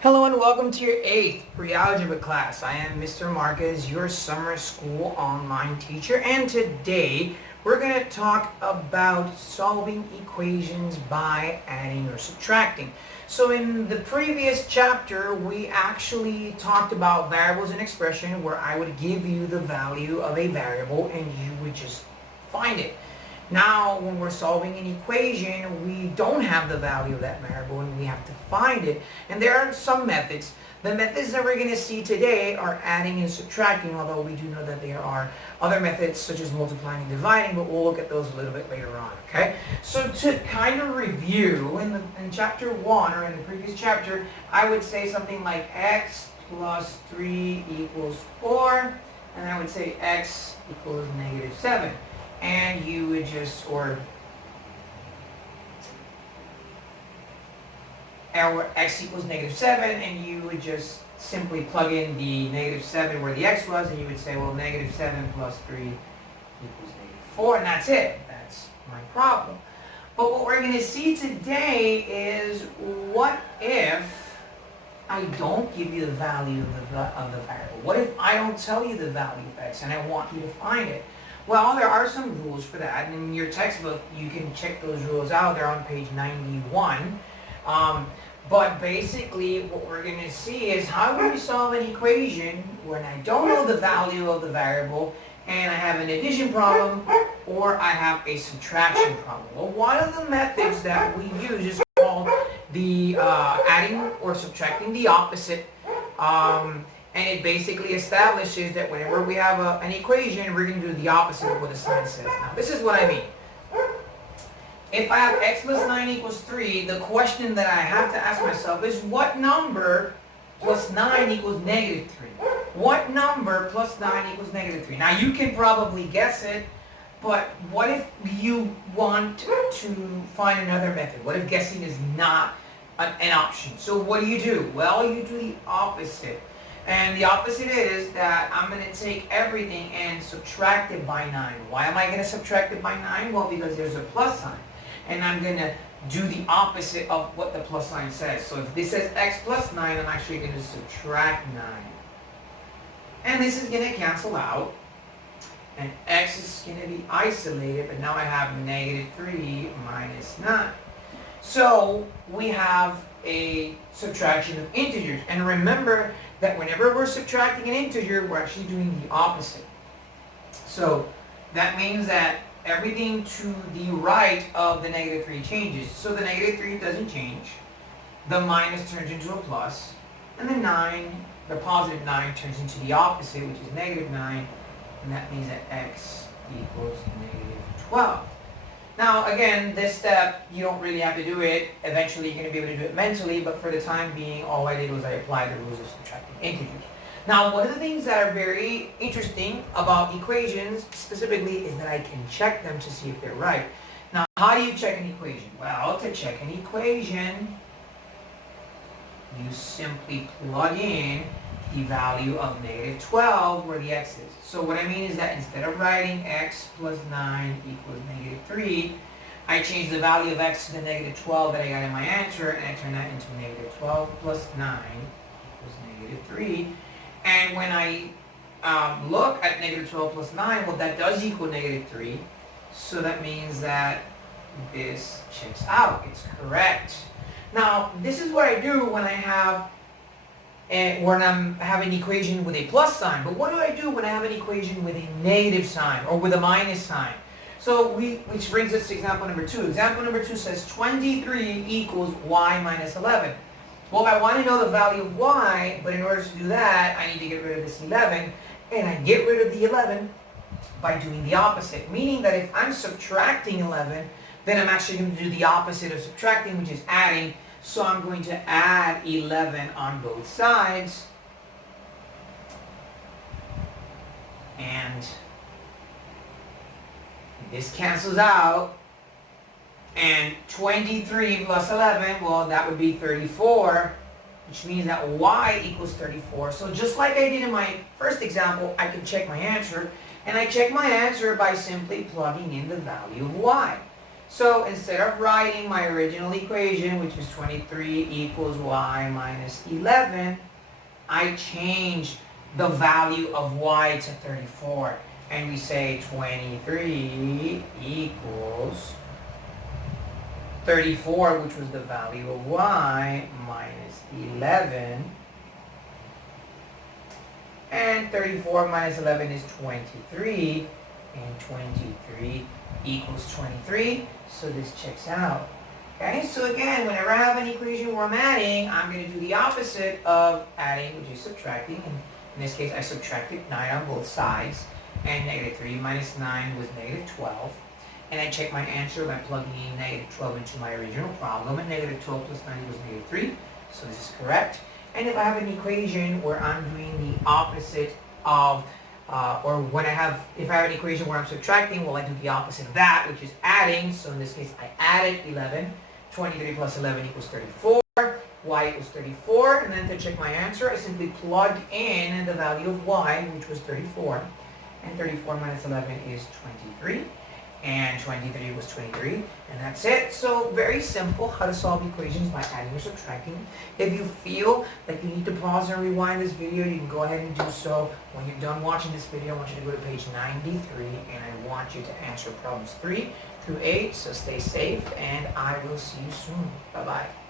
Hello and welcome to your 8th Pre-Algebra class. I am Mr. Marquez, your summer school online teacher, and today we're going to talk about solving equations by adding or subtracting. So in the previous chapter, we actually talked about variables and expression where I would give you the value of a variable and you would just find it. Now, when we're solving an equation, we don't have the value of that variable and we have to find it. And there are some methods. The methods that we're going to see today are adding and subtracting, although we do know that there are other methods such as multiplying and dividing, but we'll look at those a little bit later on, okay? So to kind of review, in chapter 1, or in the previous chapter, I would say something like x plus 3 equals 4, and I would say x equals negative 7. And you would just, or x equals negative 7, and you would just simply plug in the negative 7 where the x was, and you would say, well, negative 7 plus 3 equals negative 4, and that's it. That's my problem. But what we're going to see today is, what if I don't give you the value of the variable? What if I don't tell you the value of x, and I want you to find it? Well, there are some rules for that, and in your textbook you can check those rules out. They're on page 91. But basically what we're going to see is, how do we solve an equation when I don't know the value of the variable and I have an addition problem or I have a subtraction problem? Well, one of the methods that we use is called the adding or subtracting the opposite. And it basically establishes that whenever we have an equation, we're going to do the opposite of what the sign says. Now, this is what I mean. If I have x plus 9 equals 3, the question that I have to ask myself is, what number plus 9 equals negative 3? What number plus 9 equals negative 3? Now, you can probably guess it, but what if you want to find another method? What if guessing is not an option? So what do? Well, you do the opposite. And the opposite is that I'm going to take everything and subtract it by 9. Why am I going to subtract it by 9? Well, because there's a plus sign. And I'm going to do the opposite of what the plus sign says. So if this says x plus 9, I'm actually going to subtract 9. And this is going to cancel out. And x is going to be isolated, but now I have negative 3 minus 9. So we have a subtraction of integers. And remember that whenever we're subtracting an integer, we're actually doing the opposite. So that means that everything to the right of the negative 3 changes. So the negative 3 doesn't change. The minus turns into a plus. And the positive 9 turns into the opposite, which is negative 9. And that means that x equals negative 12. Now, again, this step, you don't really have to do it. Eventually, you're going to be able to do it mentally, but for the time being, all I did was I applied the rules of subtracting integers. Now, one of the things that are very interesting about equations, specifically, is that I can check them to see if they're right. Now, how do you check an equation? Well, to check an equation, you simply plug in the value of negative 12 where the x is. So what I mean is that instead of writing x plus 9 equals negative 3, I change the value of x to the negative 12 that I got in my answer, and I turn that into negative 12 plus 9 equals negative 3. And when I look at negative 12 plus 9, well, that does equal negative 3. So that means that this checks out. It's correct. Now, this is what I do when I have when I'm having an equation with a plus sign. But what do I do when I have an equation with a negative sign or with a minus sign? So which brings us to example number 2. Example number 2 says 23 equals y minus 11. Well, I want to know the value of y, but in order to do that, I need to get rid of this 11. And I get rid of the 11 by doing the opposite. Meaning that if I'm subtracting 11, then I'm actually going to do the opposite of subtracting, which is adding. So I'm going to add 11 on both sides. And this cancels out. And 23 plus 11, well, that would be 34, which means that y equals 34. So just like I did in my first example, I can check my answer. And I check my answer by simply plugging in the value of y. So instead of writing my original equation, which is 23 equals y minus 11, I change the value of y to 34. And we say 23 equals 34, which was the value of y, minus 11. And 34 minus 11 is 23. And 23 equals 23. So this checks out. Okay, so again, whenever I have an equation where I'm adding, I'm going to do the opposite of adding, which is subtracting. And in this case, I subtracted 9 on both sides. And negative 3 minus 9 was negative 12. And I check my answer by plugging in negative 12 into my original problem. And negative 12 plus 9 equals negative 3. So this is correct. And if I have an equation where I'm doing the opposite of, if I have an equation where I'm subtracting, well, I do the opposite of that, which is adding. So in this case, I added 11. 23 plus 11 equals 34. Y equals 34. And then to check my answer, I simply plug in the value of y, which was 34. And 34 minus 11 is 23. And 23 was 23, and that's it. So very simple how to solve equations by adding or subtracting. If you feel like you need to pause and rewind this video, you can go ahead and do so. When you're done watching this video, I want you to go to page 93, and I want you to answer problems 3 through 8. So stay safe, and I will see you soon. Bye-bye.